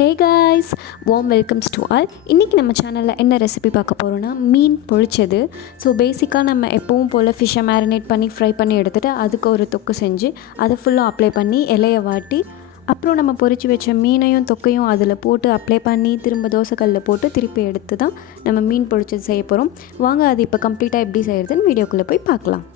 Hey guys, warm welcomes to all. இன்றைக்கி நம்ம சேனலில் என்ன ரெசிபி பார்க்க போகிறோன்னா மீன் பொழிச்சது. ஸோ பேசிக்காக நம்ம எப்பவும் போல் ஃபிஷ்ஷை மேரினேட் பண்ணி ஃப்ரை பண்ணி எடுத்துகிட்டு அதுக்கு ஒரு தொக்கு செஞ்சு அதை ஃபுல்லாக அப்ளை பண்ணி இலையை வாட்டி அப்புறம் நம்ம பொரிச்சு வச்ச மீனையும் தொக்கையும் அதில் போட்டு அப்ளை பண்ணி திரும்ப தோசைக்கல்லில் போட்டு திருப்பி எடுத்து தான் நம்ம மீன் பொழிச்சது செய்ய போகிறோம். வாங்க அது இப்போ கம்ப்ளீட்டாக எப்படி செய்கிறதுன்னு வீடியோக்குள்ளே போய் பார்க்கலாம்.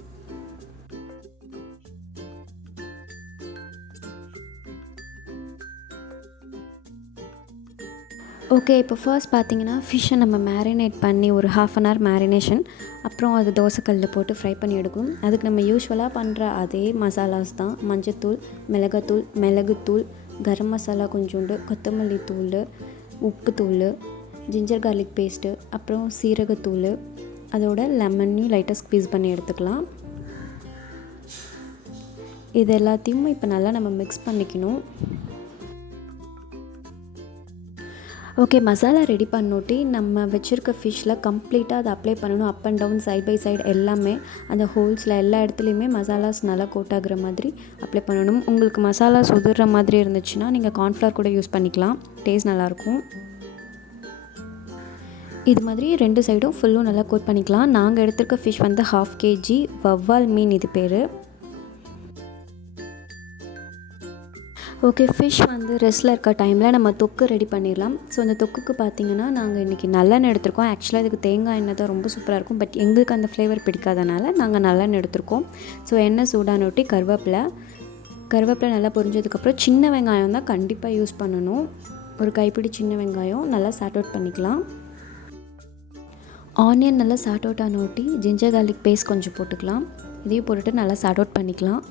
ஓகே, இப்போ ஃபர்ஸ்ட் பார்த்தீங்கன்னா ஃபிஷ்ஷை நம்ம மேரினேட் பண்ணி ஒரு ½ அன் ஹவர் மேரினேஷன், அப்புறம் அது தோசைக்கல்லில் போட்டு ஃப்ரை பண்ணி எடுக்கணும். அதுக்கு நம்ம யூஸ்வலாக பண்ணுற அதே மசாலாஸ் தான். மஞ்சத்தூள், மிளகுத்தூள், கரம் மசாலா கொஞ்சோண்டு, கொத்தமல்லி தூள், உப்புத்தூள், ஜிஞ்சர் கார்லிக் பேஸ்ட்டு, அப்புறம் சீரகத்தூள், அதோட லெமனையும் லைட்டாக ஸ்க்வீஸ் பண்ணி எடுத்துக்கலாம். இது எல்லாத்தையும் இப்போ நல்லா நம்ம மிக்ஸ் பண்ணிக்கணும். ஓகே, மசாலா ரெடி பண்ணோட்டி நம்ம வச்சுருக்க ஃபிஷ்ஷில் கம்ப்ளீட்டாக அதை அப்ளை பண்ணணும். Up and down, side by side எல்லாமே அந்த ஹோல்ஸில் எல்லா இடத்துலையுமே மசாலாஸ் நல்லா கோட் ஆகுற மாதிரி அப்ளை பண்ணணும். உங்களுக்கு மசாலாஸ் உதிர்ற மாதிரி இருந்துச்சுன்னா நீங்கள் கார்ன்ஃப்ளவர் கூட யூஸ் பண்ணிக்கலாம், டேஸ்ட் நல்லாயிருக்கும். இது மாதிரி 2 சைடும் ஃபுல்லும் நல்லா கோட் பண்ணிக்கலாம். நாங்கள் எடுத்துருக்க ஃபிஷ் வந்து ½ kg வவ்வால் மீன், இது பேர். ஓகே, ஃபிஷ் வந்து ரெஸ்ட்டில் இருக்க டைமில் நம்ம தொக்கு ரெடி பண்ணிடலாம். ஸோ அந்த தொக்குக்கு பார்த்திங்கன்னா நாங்கள் இன்றைக்கி நல்லெண்ணெய் எடுத்துருக்கோம். ஆக்சுவலாக இதுக்கு தேங்காய் எண்ணெய் தான் ரொம்ப சூப்பராக இருக்கும், பட் எங்களுக்கு அந்த ஃப்ளேவர் பிடிக்காதனால நாங்கள் நல்லெண்ணெய் எடுத்துருக்கோம். ஸோ எண்ணெய் சூடானொட்டி கருவேப்பிலை நல்லா பொரிஞ்சதுக்கப்புறம் சின்ன வெங்காயம் தான் கண்டிப்பாக யூஸ் பண்ணணும். ஒரு கைப்பிடி சின்ன வெங்காயம் நல்லா சாட் அவுட் பண்ணிக்கலாம். ஆனியன் நல்லா சாட் அவுட் ஆனோட்டி ஜிஞ்சர் கார்லிக் பேஸ்ட் கொஞ்சம் போட்டுக்கலாம். இதையும் போட்டுட்டு நல்லா சாட் அவுட் பண்ணிக்கலாம்.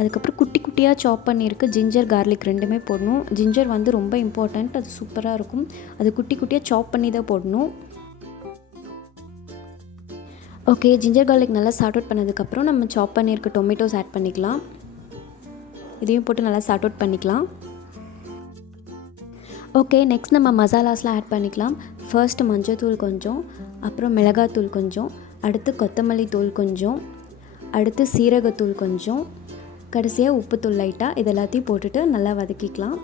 அதுக்கப்புறம் குட்டி குட்டியாக சாப் பண்ணியிருக்கு ஜிஞ்சர் கார்லிக் ரெண்டுமே போடணும். ஜிஞ்சர் வந்து ரொம்ப இம்பார்ட்டண்ட், அது சூப்பராக இருக்கும். அது குட்டி குட்டியாக சாப் பண்ணி தான் போடணும். ஓகே, ஜிஞ்சர் கார்லிக் நல்லா சாட் அவுட் பண்ணதுக்கப்புறம் நம்ம சாப் பண்ணியிருக்க டொமேட்டோஸ் ஆட் பண்ணிக்கலாம். இதையும் போட்டு நல்லா சாட் அவுட் பண்ணிக்கலாம். ஓகே, நெக்ஸ்ட் நம்ம மசாலாஸ்லாம் ஆட் பண்ணிக்கலாம். ஃபர்ஸ்ட்டு மஞ்சள்தூள் கொஞ்சம், அப்புறம் மிளகாத்தூள் கொஞ்சம், அடுத்து கொத்தமல்லி தூள் கொஞ்சம், அடுத்து சீரகத்தூள் கொஞ்சம், கடைசியாக உப்புத்தூள் லைட்டாக, இது எல்லாத்தையும் போட்டுட்டு நல்லா வதக்கிக்கலாம்.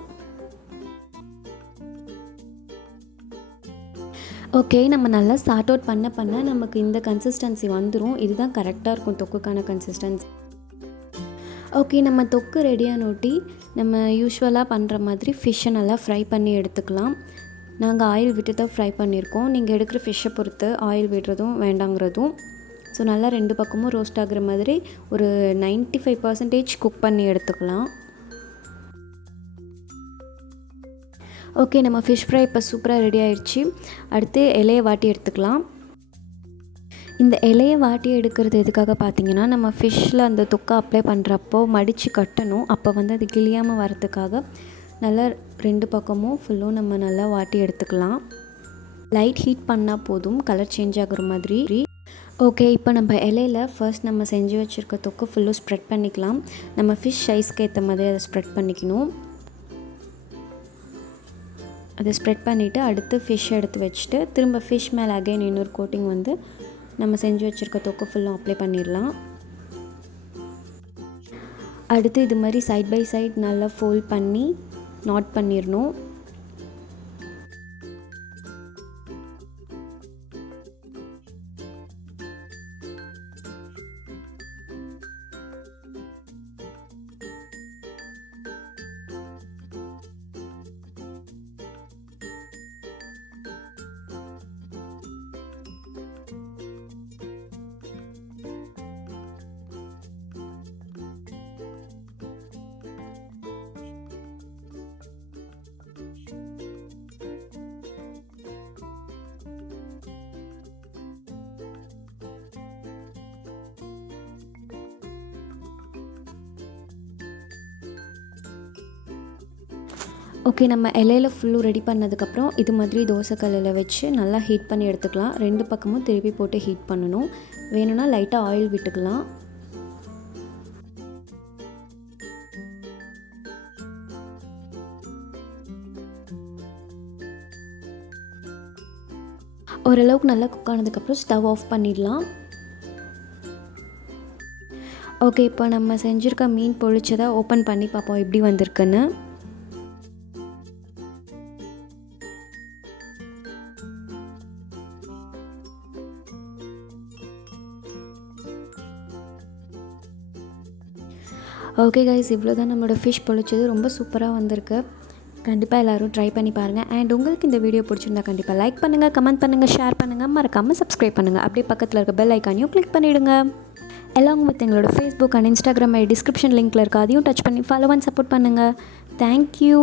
ஓகே, நம்ம நல்லா சார்ட் அவுட் பண்ண நமக்கு இந்த கன்சிஸ்டன்சி வந்துடும். இதுதான் கரெக்டாக இருக்கும் தொக்குக்கான கன்சிஸ்டன்சி. ஓகே, நம்ம தொக்கு ரெடியானோட்டி நம்ம யூஸ்வலாக பண்ணுற மாதிரி ஃபிஷ்ஷை நல்லா ஃப்ரை பண்ணி எடுத்துக்கலாம். நாங்கள் ஆயில் விட்டு தான் ஃப்ரை பண்ணியிருக்கோம். நீங்கள் எடுக்கிற ஃபிஷ்ஷை பொறுத்து ஆயில் விடுறதும் வேண்டாங்கிறதும். ஸோ நல்லா 2 பக்கமும் ரோஸ்ட் ஆகிற மாதிரி ஒரு 95% குக் பண்ணி எடுத்துக்கலாம். ஓகே, நம்ம ஃபிஷ் ஃப்ரை இப்போ சூப்பராக ரெடி ஆகிடுச்சு. அடுத்து இலையை வாட்டி எடுத்துக்கலாம். இந்த இலையை வாட்டி எடுக்கிறது எதுக்காக பார்த்தீங்கன்னா, நம்ம ஃபிஷ்ஷில் அந்த தொக்கை அப்ளை பண்ணுறப்போ மடித்து கட்டணும். அப்போ வந்து அது கிளியாமல் வரதுக்காக நல்லா 2 பக்கமும் ஃபுல்லும் நம்ம நல்லா வாட்டி எடுத்துக்கலாம். லைட் ஹீட் பண்ணால் போதும், கலர் சேஞ்ச் ஆகிற மாதிரி. ஓகே, இப்போ நம்ம இலையில் ஃபர்ஸ்ட் நம்ம செஞ்சு வச்சுருக்க தொக்கு ஃபுல்லும் ஸ்ப்ரெட் பண்ணிக்கலாம். நம்ம ஃபிஷ் சைஸ்க்கு ஏற்ற மாதிரி அதை ஸ்ப்ரெட் பண்ணிக்கணும். அதை ஸ்ப்ரெட் பண்ணிவிட்டு அடுத்து ஃபிஷ் எடுத்து வச்சுட்டு திரும்ப ஃபிஷ் மேலே அகைன் இன்னொரு கோட்டிங் வந்து நம்ம செஞ்சு வச்சுருக்க தொக்கு ஃபுல்லும் அப்ளை பண்ணிடலாம். அடுத்து இது மாதிரி சைட் பை சைட் நல்லா ஃபோல்ட் பண்ணி நாட் பண்ணிடணும். ஓகே, நம்ம இலையில் ஃபுல்லும் ரெடி பண்ணதுக்கப்புறம் இது மாதிரி தோசைக்கல்லில் வச்சு நல்லா ஹீட் பண்ணி எடுத்துக்கலாம். 2 பக்கமும் திருப்பி போட்டு ஹீட் பண்ணணும். வேணும்னா லைட்டாக ஆயில் விட்டுக்கலாம். ஓரளவுக்கு நல்லா குக் ஆனதுக்கப்புறம் ஸ்டவ் ஆஃப் பண்ணிடலாம். ஓகே, இப்போ நம்ம செஞ்சுருக்க மீன் பொழிச்சதை ஓப்பன் பண்ணி பார்ப்போம் எப்படி வந்திருக்குன்னு. ஓகே கைஸ், இவ்வளோ தான் நம்மளோட ஃபிஷ் பொழிச்சது. ரொம்ப சூப்பராக வந்திருக்கு. கண்டிப்பாக எல்லோரும் ட்ரை பண்ணி பாருங்கள். அண்ட் உங்களுக்கு இந்த வீடியோ பிடிச்சிருந்தா கண்டிப்பாக லைக் பண்ணுங்கள், கமெண்ட் பண்ணுங்கள், ஷேர் பண்ணுங்கள், மறக்காமல் சப்ஸ்கிரைப் பண்ணுங்கள். அப்படியே பக்கத்தில் இருக்க பெல் ஐக்கானையும் கிளிக் பண்ணிவிடுங்க. எல்லாம் வித் எங்களோட ஃபேஸ்புக் அண்ட் இன்ஸ்டாகிராம் டிஸ்கிரிப்ஷன் லிங்க்கில் இருக்குது, அதையும் டச் பண்ணி ஃபாலோ அண்ட் சப்போர்ட் பண்ணுங்கள். தேங்க்யூ.